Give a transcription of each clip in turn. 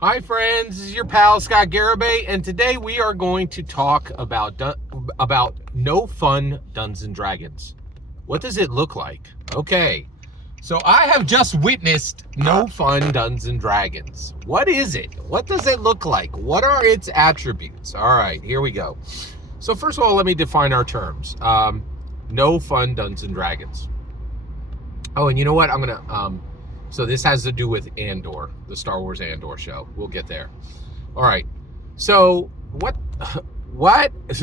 Hi friends, this is your pal Scott Garibay, and today we are going to talk about no fun Dungeons and Dragons. What does it look like? Okay, so I have just witnessed no fun Dungeons and Dragons. What is it? What does it look like? What are its attributes? All right, here we go. So first of all, let me define our terms. No fun Dungeons and Dragons. Oh, and you know what? So this has to do with Andor, the Star Wars Andor show. We'll get there. All right. So what?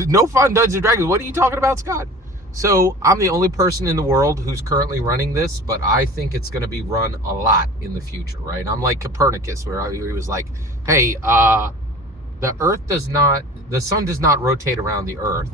No fun Dungeons and Dragons. What are you talking about, Scott? So I'm the only person in the world who's currently running this, but I think it's going to be run a lot in the future, right? I'm like Copernicus, where he was like, "Hey, the sun does not rotate around the Earth.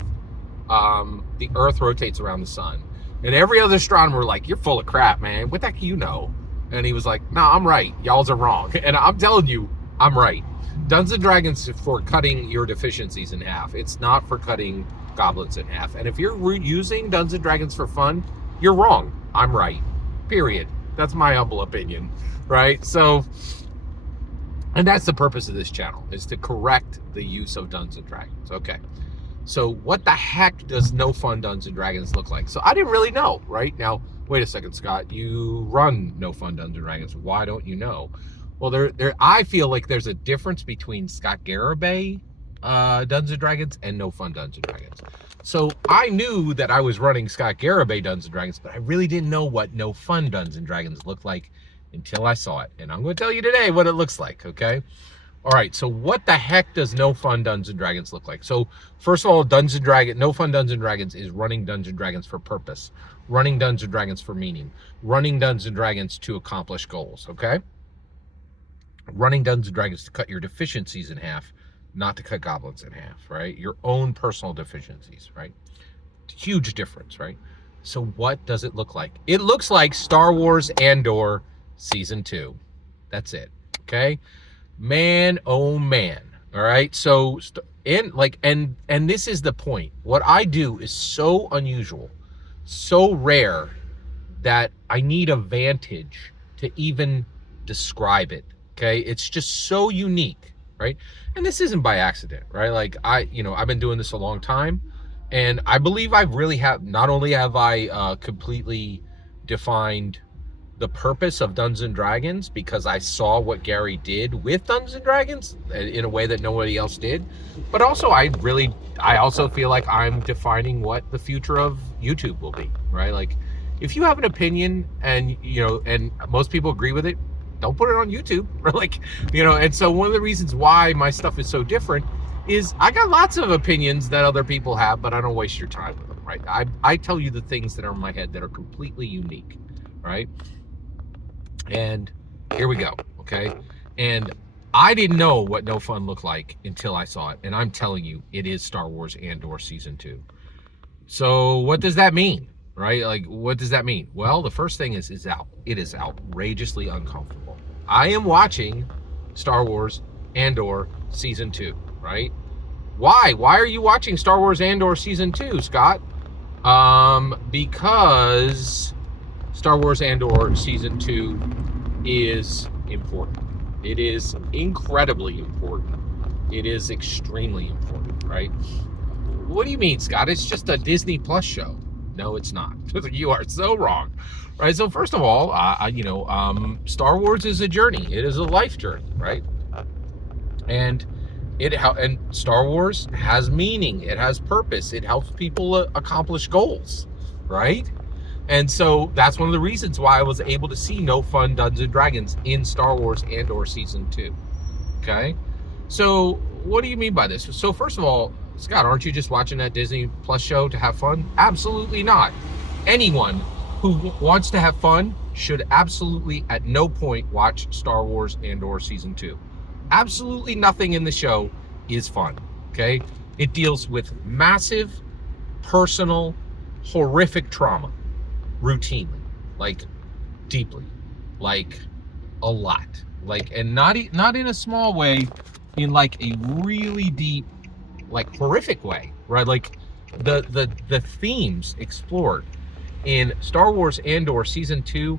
The Earth rotates around the sun." And every other astronomer like, "You're full of crap, man. What the heck do you know?" And he was like, "No, I'm right. Y'all's are wrong." And I'm telling you, I'm right. Dungeons and Dragons is for cutting your deficiencies in half. It's not for cutting goblins in half. And if you're using Dungeons and Dragons for fun, you're wrong. I'm right. Period. That's my humble opinion, right? So, and that's the purpose of this channel, is to correct the use of Dungeons and Dragons. Okay. So what the heck does no fun Dungeons and Dragons look like? So I didn't really know, right? Now, wait a second, Scott. You run no fun Dungeons and Dragons. Why don't you know? Well, I feel like there's a difference between Scott Garibay Dungeons and Dragons and no fun Dungeons and Dragons. So I knew that I was running Scott Garibay Dungeons and Dragons, but I really didn't know what no fun Dungeons and Dragons looked like until I saw it. And I'm going to tell you today what it looks like, okay? All right, so what the heck does no fun Dungeons and Dragons look like? So first of all, no fun Dungeons and Dragons is running Dungeons and Dragons for purpose, running Dungeons and Dragons for meaning, running Dungeons and Dragons to accomplish goals, okay? Running Dungeons and Dragons to cut your deficiencies in half, not to cut goblins in half, right? Your own personal deficiencies, right? Huge difference, right? So what does it look like? It looks like Star Wars Andor Season 2. That's it, okay? Man, oh man. All right. So, and this is the point. What I do is so unusual, so rare, that I need a vantage to even describe it. Okay. It's just so unique. Right. And this isn't by accident, right? Like I've been doing this a long time, and I believe not only have I completely defined the purpose of Dungeons and Dragons, because I saw what Gary did with Dungeons and Dragons in a way that nobody else did, but also I also feel like I'm defining what the future of YouTube will be, right? Like, if you have an opinion and most people agree with it, don't put it on YouTube, or and so one of the reasons why my stuff is so different is I got lots of opinions that other people have, but I don't waste your time with them, right? I tell you the things that are in my head that are completely unique, right? And here we go, okay? And I didn't know what no fun looked like until I saw it. And I'm telling you, it is Star Wars Andor Season 2. So what does that mean, right? Like, what does that mean? Well, the first thing is it is outrageously uncomfortable. I am watching Star Wars Andor Season 2, right? Why? Why are you watching Star Wars Andor Season 2, Scott? Because Star Wars Andor Season 2 is important. It is incredibly important. It is extremely important, right? What do you mean, Scott? It's just a Disney Plus show. No, it's not. You are so wrong, right? So first of all, Star Wars is a journey. It is a life journey, right? And Star Wars has meaning. It has purpose. It helps people accomplish goals, right? And so that's one of the reasons why I was able to see no fun Dungeons and Dragons in Star Wars Andor Season 2. Okay? So what do you mean by this? So first of all, Scott, aren't you just watching that Disney Plus show to have fun? Absolutely not. Anyone who wants to have fun should absolutely at no point watch Star Wars Andor Season 2. Absolutely nothing in the show is fun. Okay? It deals with massive, personal, horrific trauma. Routinely, like deeply, like a lot, like, and not in a small way, in like a really deep, like horrific way, right? Like the themes explored in Star Wars Andor Season 2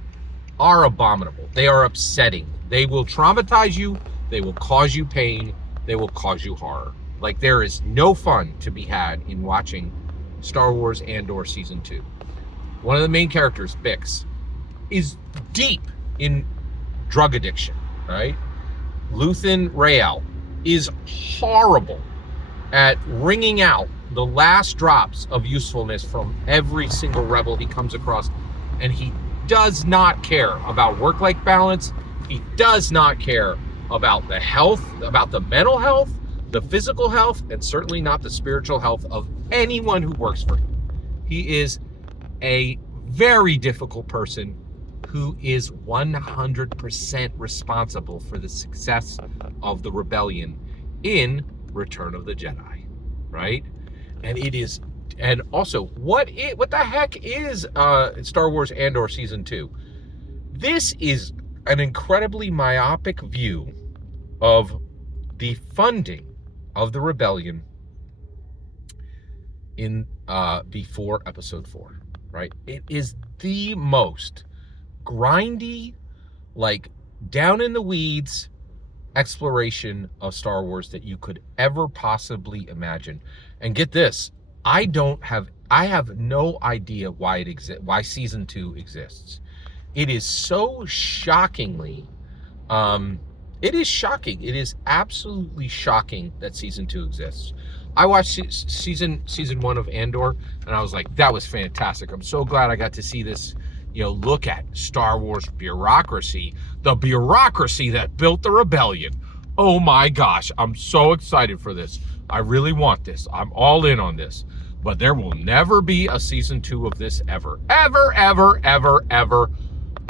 are abominable. They are upsetting. They will traumatize you. They will cause you pain. They will cause you horror. Like, there is no fun to be had in watching Star Wars Andor Season 2. One of the main characters, Bix, is deep in drug addiction, right? Luthen Rael is horrible at wringing out the last drops of usefulness from every single rebel he comes across, and he does not care about work-life balance. He does not care about the health, about the mental health, the physical health, and certainly not the spiritual health of anyone who works for him. He is a very difficult person who is 100% responsible for the success of the rebellion in Return of the Jedi, right? And it is, and also, what the heck is Star Wars Andor Season 2? This is an incredibly myopic view of the funding of the rebellion in before Episode 4, right? It is the most grindy, like, down in the weeds exploration of Star Wars that you could ever possibly imagine. And get this, I have no idea why it exists, why Season 2 exists. It is so shockingly, it is shocking. It is absolutely shocking that Season 2 exists. I watched season 1 of Andor, and I was like, that was fantastic. I'm so glad I got to see this, look at Star Wars bureaucracy, the bureaucracy that built the rebellion. Oh my gosh, I'm so excited for this. I really want this. I'm all in on this. But there will never be a Season 2 of this ever. Ever, ever, ever, ever,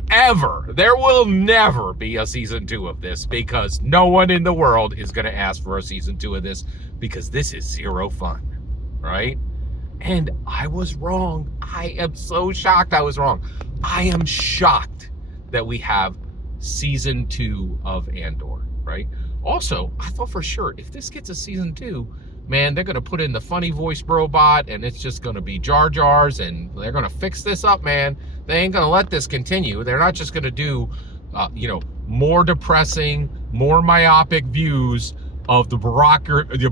ever. There will never be a Season 2 of this, because no one in the world is going to ask for a Season 2 of this, because this is zero fun, right? And I was wrong. I am so shocked I was wrong. I am shocked that we have Season 2 of Andor, right? Also, I thought for sure, if this gets a Season 2, man, they're going to put in the funny voice robot, and it's just going to be Jar Jars, and they're going to fix this up, man. They ain't going to let this continue. They're not just going to do, more depressing, more myopic views of the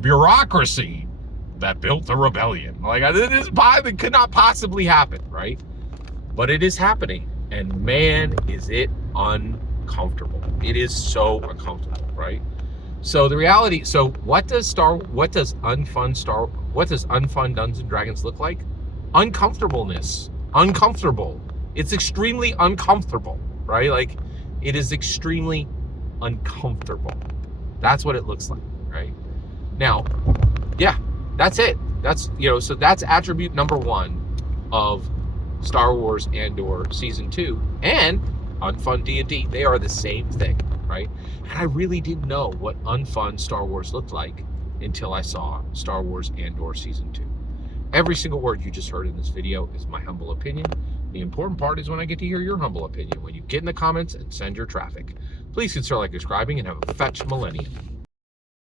bureaucracy that built the rebellion. Like, this could not possibly happen, right? But it is happening, and man, is it uncomfortable. It is so uncomfortable, right? So the reality, what does unfun Dungeons and Dragons look like? Uncomfortableness. Uncomfortable. It's extremely uncomfortable, right? Like, it is extremely uncomfortable. That's what it looks like, right? Now, yeah, that's it. That's, so that's attribute number 1 of Star Wars Andor Season 2 and unfun D&D. They are the same thing, right? And I really didn't know what unfun Star Wars looked like until I saw Star Wars Andor Season 2. Every single word you just heard in this video is my humble opinion. The important part is when I get to hear your humble opinion, when you get in the comments and send your traffic. Please consider subscribing and have a fetch millennium.